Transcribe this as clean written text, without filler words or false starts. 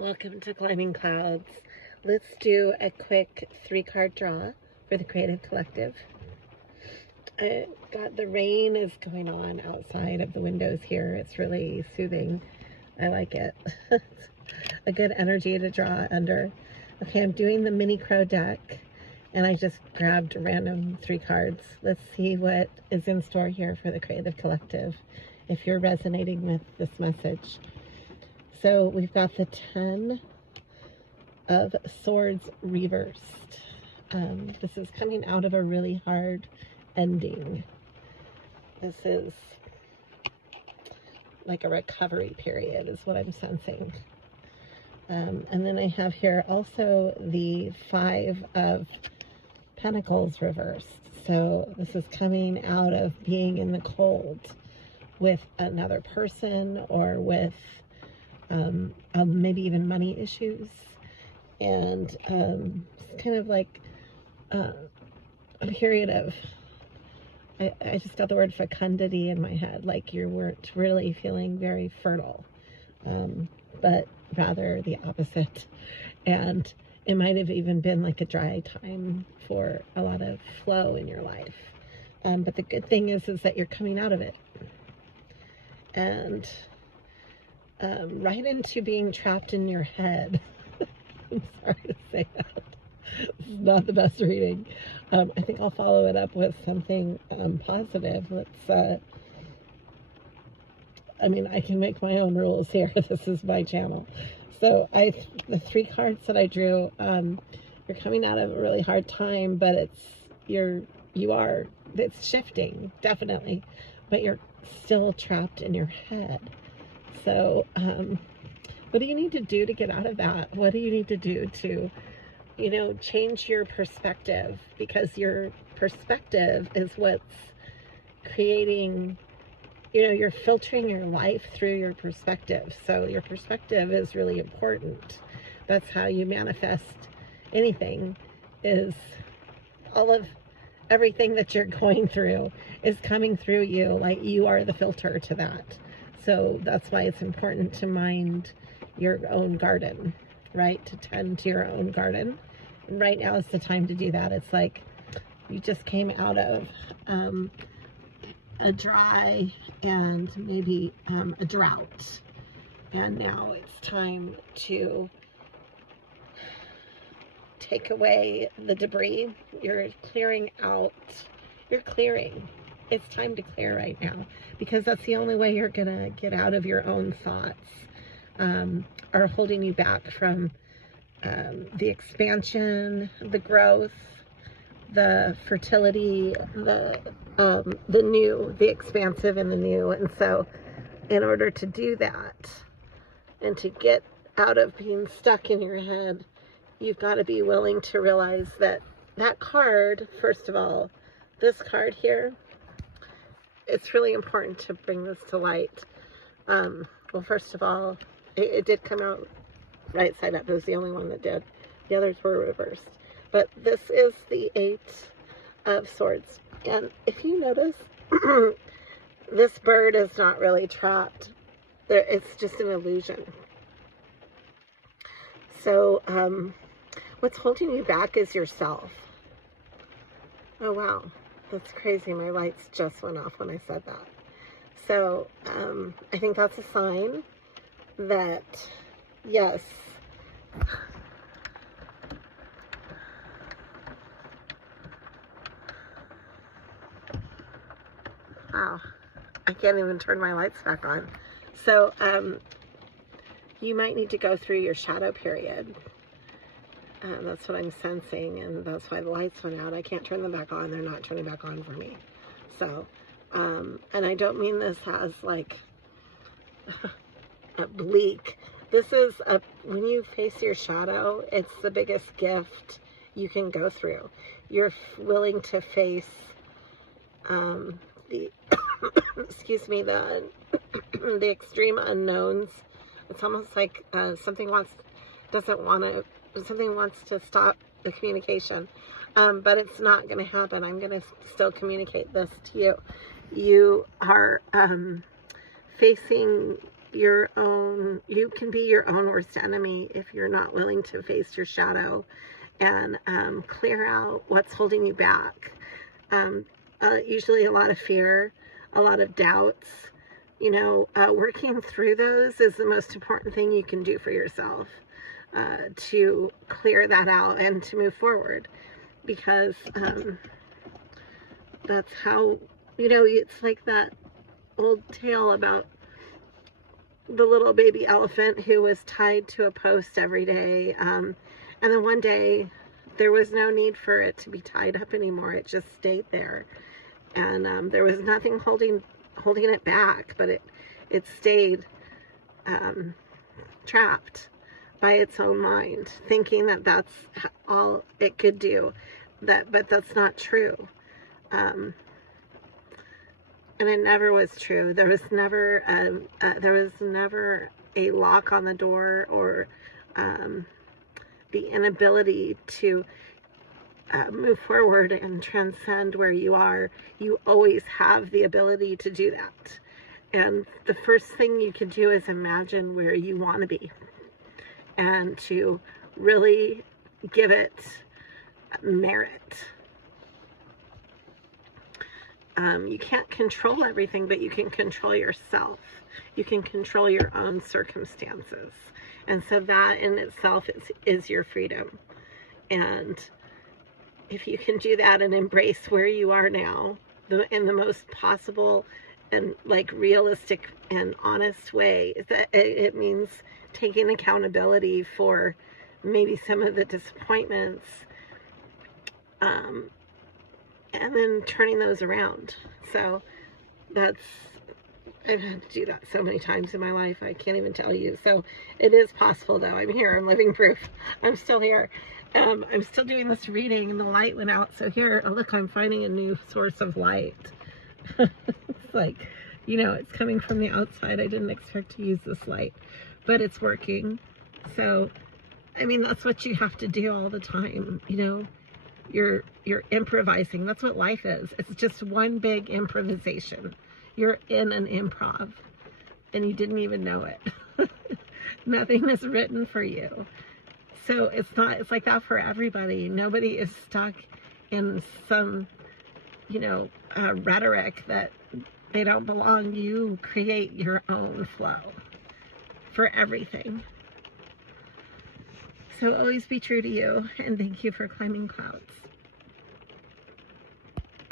Welcome to Climbing Clouds. Let's do a quick 3-card draw for the Creative Collective. The rain is going on outside of the windows here. It's really soothing. I like it. A good energy to draw under. Okay, I'm doing the mini crow deck, and I just grabbed random 3 cards. Let's see what is in store here for the Creative Collective, if you're resonating with this message. So we've got the 10 of Swords reversed. This is coming out of a really hard ending. This is like a recovery period is what I'm sensing. And then I have here also the 5 of Pentacles reversed. So this is coming out of being in the cold with another person or with maybe even money issues, and it's kind of like a period of, I just got the word fecundity in my head, like you weren't really feeling very fertile, but rather the opposite, and it might have even been like a dry time for a lot of flow in your life, but the good thing is that you're coming out of it, and right into being trapped in your head. I'm sorry to say that. This is not the best reading. I think I'll follow it up with something positive. I can make my own rules here. This is my channel. So the 3 cards that I drew, you're coming out of a really hard time, but it's shifting, definitely, but you're still trapped in your head. So, what do you need to do to get out of that? What do you need to do to, change your perspective? Because your perspective is what's creating, you're filtering your life through your perspective. So your perspective is really important. That's how you manifest anything, is everything that you're going through is coming through you. Like, you are the filter to that. So that's why it's important to mind your own garden, right? To tend to your own garden. And right now is the time to do that. It's like you just came out of a dry and maybe a drought. And now it's time to take away the debris. You're clearing out. You're clearing. It's time to clear right now, because that's the only way you're gonna get out of your own thoughts, are holding you back from the expansion, the growth, the fertility, the new, the expansive and the new. And so in order to do that and to get out of being stuck in your head, you've got to be willing to realize that card, first of all, this card here, it's really important to bring this to light. Well, first of all, it did come out right side up. It was the only one that did. The others were reversed. But this is the 8 of Swords. And if you notice, this bird is not really trapped. It's just an illusion. So what's holding you back is yourself. Oh, wow. That's crazy. My lights just went off when I said that. So I think that's a sign that, yes, wow, I can't even turn my lights back on. So you might need to go through your shadow period. That's what I'm sensing, and that's why the lights went out. I can't turn them back on. They're not turning back on for me. So, and I don't mean this as like a bleak. This is when you face your shadow, it's the biggest gift you can go through. You're willing to face the excuse me, the extreme unknowns. It's almost like something wants to stop the communication, but it's not going to happen. I'm going to still communicate this to you. You are facing you can be your own worst enemy if you're not willing to face your shadow and clear out what's holding you back. Usually a lot of fear, a lot of doubts. Working through those is the most important thing you can do for yourself, to clear that out and to move forward, because that's how, it's like that old tale about the little baby elephant who was tied to a post every day. And then one day there was no need for it to be tied up anymore. It just stayed there. And there was nothing holding it back, but it stayed trapped by its own mind, thinking that that's all it could do. But that's not true. And it never was true. There was never a lock on the door, or the inability to move forward and transcend where you are. You always have the ability to do that. And the first thing you can do is imagine where you want to be, and to really give it merit. You can't control everything, but you can control yourself. You can control your own circumstances. And so that in itself is your freedom. And if you can do that and embrace where you are now, in the most possible and realistic and honest way, that it means taking accountability for maybe some of the disappointments, and then turning those around. So I've had to do that so many times in my life, I can't even tell you. So it is possible, though. I'm here. I'm living proof. I'm still here. I'm still doing this reading, and the light went out. So here, look, I'm finding a new source of light. It's like, it's coming from the outside. I didn't expect to use this light, but it's working. So, that's what you have to do all the time. You're improvising. That's what life is. It's just one big improvisation. You're in an improv, and you didn't even know it. Nothing is written for you. So it's like that for everybody. Nobody is stuck in some, rhetoric that they don't belong. You create your own flow for everything. So always be true to you, and thank you for climbing clouds.